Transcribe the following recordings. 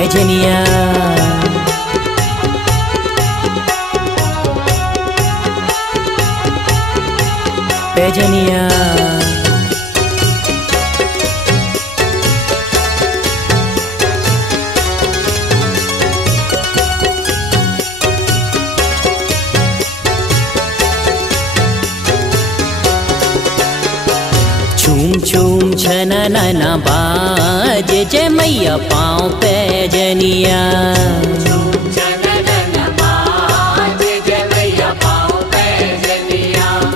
पैजनिया पैजनिया छूम छूम छननना बाजे जय मैया पाँव पैजनिया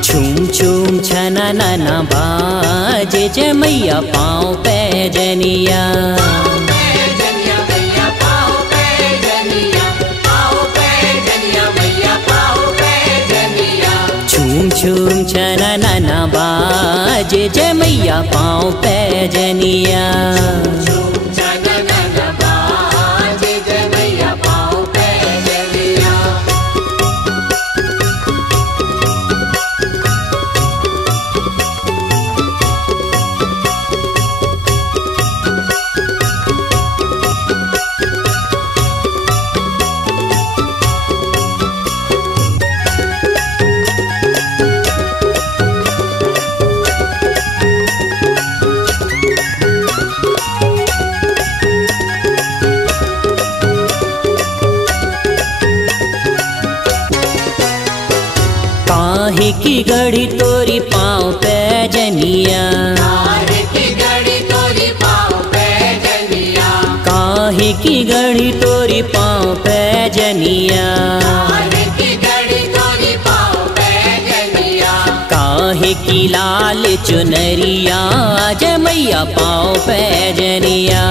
छूम छूम छननना बाजे जय मैया पाँव पैजनिया छूम छूम छननना बाजे जय मैया पाँव पैजनिया काहे की घड़ी तोरी पाँव पैजनिया काहे की घड़ी तोरी पाँव पैजनिया काहे की घड़ी तोरी पाँव पैजनिया काहे की लाल चुनरिया जय मैया पाँव पैजनिया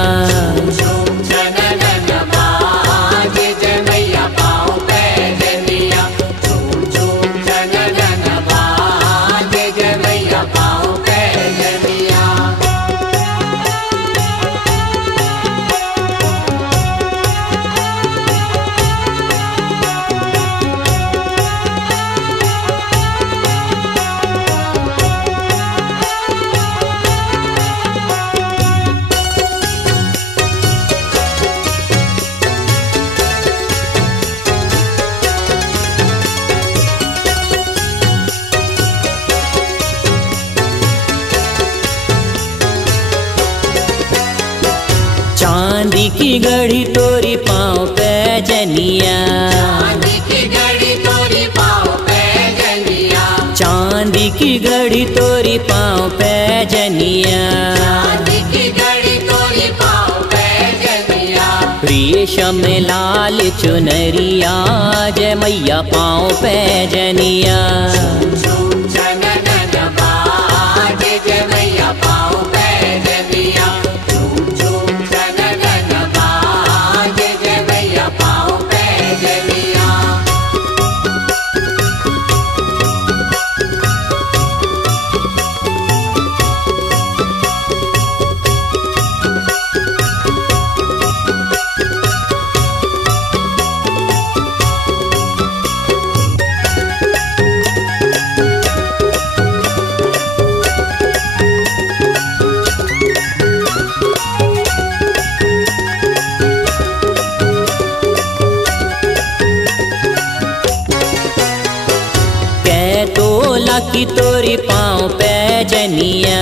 चांदी की घड़ी तोरी पाँव पैजनिया चांदी की घड़ी तोरी पाँव पैजनिया चांदी की घड़ी तोरी पाँव पैजनिया चांदी की घड़ी तोरी पाँव पैजनिया रेशम लाल चुनरिया जय मैया पाँव पैजनिया जय मैया पाँव पैजनिया तोला की तोरी पाँव पैजनिया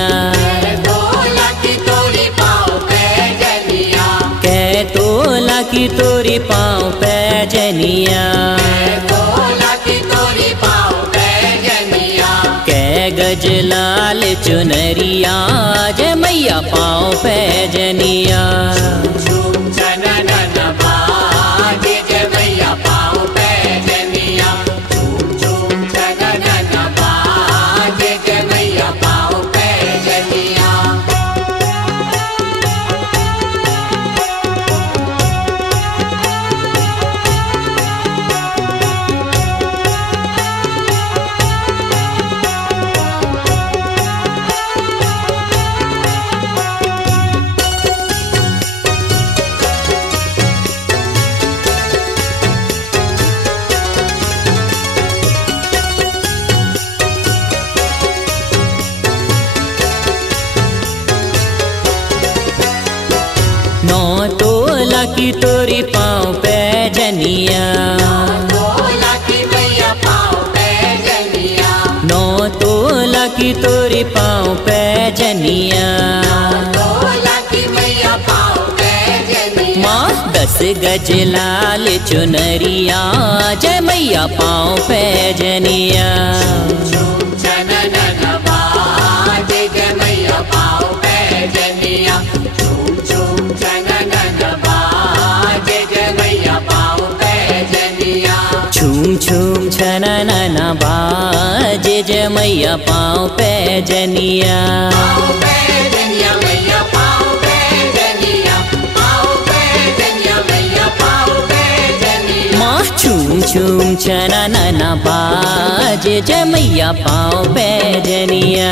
तोला की तोरी पाँव पैजनिया कै तोला की तोरी पाँव पैजनिया तोला की तोरी पाँव पैजनिया कै गज लाल चुनरिया जय मैया पाँव पैजनिया जय मैया पाँव पैजनिया की तोरी पाँव पे जनिया, तोला की मैया पाँव पे जनिया, 9 तोला की तोरी पाँव पे जनिया। तोला की मैया पाँव पे जनिया। माँ 10 गज लाल चुनरिया, जय मैया पाँव पे जनिया। झूम चनन बाजे जय मैया पाँव पे जनिया। झूम झूम चनन बाजे जय मैया पाँव पे जनिया। छूम छूम छननन बाजे जय मैया पाँव पे जनिया। पाँव पे जनिया मैया पाँव पे जनिया। पाँव पे जनिया मैया पाँव पे जनिया। माँ छूम छूम छननन बाजे जय मैया पाँव पे जनिया।